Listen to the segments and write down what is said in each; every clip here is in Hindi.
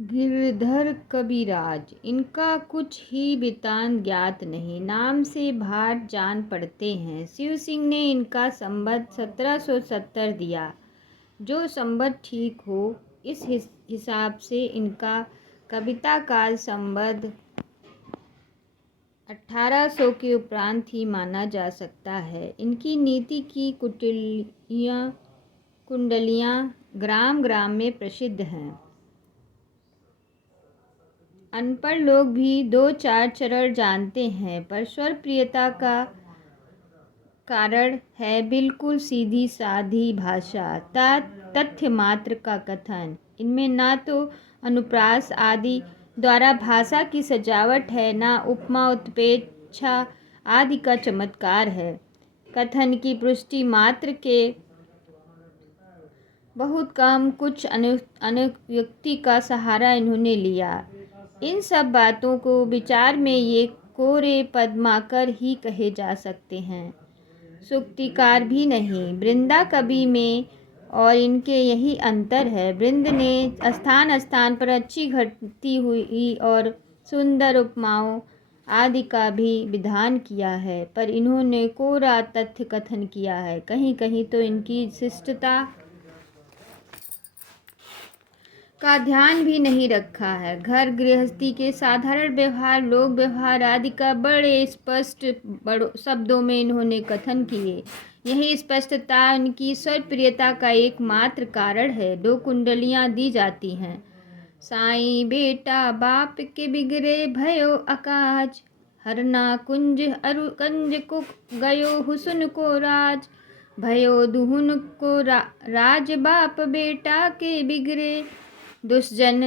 गिरधर कविराज, इनका कुछ ही वृत्तांत ज्ञात नहीं, नाम से भाट जान पड़ते हैं। शिव सिंह ने इनका संवत 1770 दिया, जो संवत ठीक हो। इस हिसाब से इनका कविता काल संवत 1800 के उपरांत ही माना जा सकता है। इनकी नीति की कुंडलियाँ ग्राम ग्राम में प्रसिद्ध हैं। अनपढ़ लोग भी दो चार चरण जानते हैं, पर स्वर प्रियता का कारण है बिल्कुल सीधी साधी भाषा, तथ्य मात्र का कथन। इनमें ना तो अनुप्रास आदि द्वारा भाषा की सजावट है, ना उपमा उत्प्रेक्षा आदि का चमत्कार है। कथन की पुष्टि मात्र के बहुत कम कुछ अनुक्ति का सहारा इन्होंने लिया। इन सब बातों को विचार में ये कोरे पद्माकर ही कहे जा सकते हैं, सूक्तिकार भी नहीं। वृंदा कवि में और इनके यही अंतर है। वृंद ने स्थान स्थान पर अच्छी घटती हुई और सुंदर उपमाओं आदि का भी विधान किया है, पर इन्होंने कोरा तथ्य कथन किया है। कहीं कहीं तो इनकी शिष्टता का ध्यान भी नहीं रखा है। घर गृहस्थी के साधारण व्यवहार, लोक व्यवहार आदि का बड़े स्पष्ट शब्दों में इन्होंने कथन किए। यही स्पष्टता उनकी स्वर प्रियता का एकमात्र कारण है। दो कुंडलियाँ दी जाती हैं। साईं बेटा बाप के बिगड़े भयो अकाज, हरना कुंज अरु कंज को गयो हुसन को राज, भयो दुहुन को राज बाप बेटा के बिगड़े, दुष्जन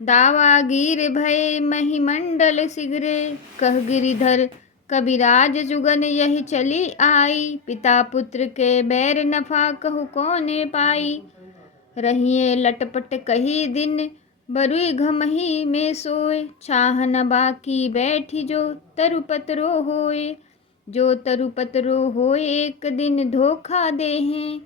दावागीर भय महिमंडल सिगरे, कह गिरिधर कविराज जुगन यही चली आई, पिता पुत्र के बैर नफा कहु कौने पाई, रहिए लटपट कही दिन बरुई घमही में सोए, छाह न बाकी बैठी जो तरुपतरो होए, जो तरुपतरो होए एक दिन धोखा देहें,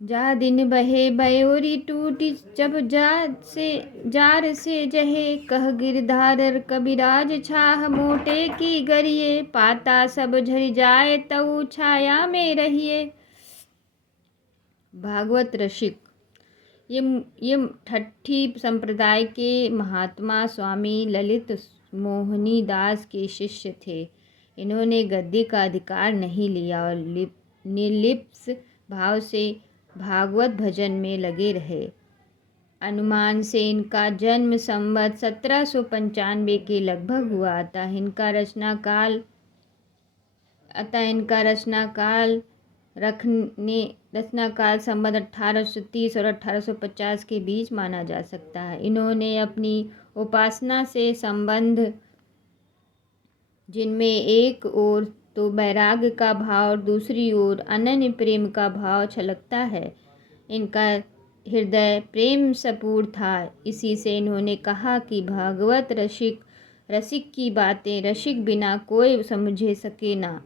जा दिन बहे बयोरी टूटी जब जार से जहे, कह गिरधार कविराज छाह मोटे की गरिए, पाता सब झर जाए तऊ छाया में रहिए। भागवत रसिक, ये ठट्ठी संप्रदाय के महात्मा स्वामी ललित मोहनी दास के शिष्य थे। इन्होंने गद्य का अधिकार नहीं लिया और निर्लिप्त भाव से भागवत भजन में लगे रहे। अनुमान से इनका जन्म संवत 1795 के लगभग हुआ। अतः इनका रचनाकाल संवत 1830 और 1850 के बीच माना जा सकता है। इन्होंने अपनी उपासना से संबंध, जिनमें एक ओर तो वैराग्य का भाव और दूसरी ओर अनन्य प्रेम का भाव छलकता है। इनका हृदय प्रेम सपूर्ण था। इसी से इन्होंने कहा कि भागवत रसिक की बातें रसिक बिना कोई समझे सके ना।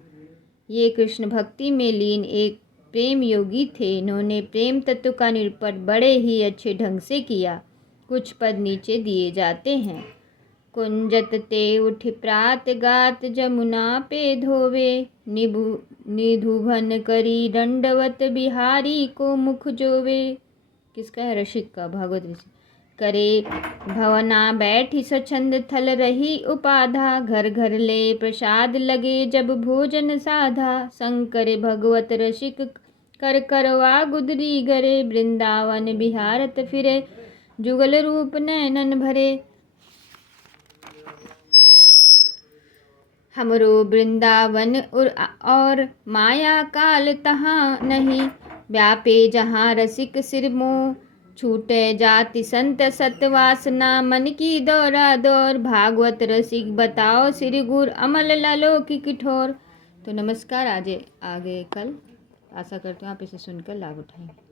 ये कृष्ण भक्ति में लीन एक प्रेम योगी थे। इन्होंने प्रेम तत्व का निरूपण बड़े ही अच्छे ढंग से किया। कुछ पद नीचे दिए जाते हैं। कुंजत ते उठ प्रात गात जमुना पे धोवे, निधुभन करी दंडवत बिहारी को मुख जोवे। किसका है? रसिक का, भागवत ऋषि। करे भवना बैठी स्वच्छंद थल रही उपाधा, घर घर ले प्रसाद लगे जब भोजन साधा, शंकर भगवत रसिक कर करवा गुदरी गरे, वृंदावन बिहारत फिरे जुगल रूप नैनन भरे। हमरो वृंदावन और माया काल तहाँ नहीं, व्यापे जहाँ रसिक सिर मोह, छूटे जाति संत सतवासना, मन की दौरा दौर, भागवत रसिक बताओ श्री गुर अमल लालो की किठोर। तो नमस्कार, आगे कल आशा करते हूँ आप इसे सुनकर लाभ उठाएंगे।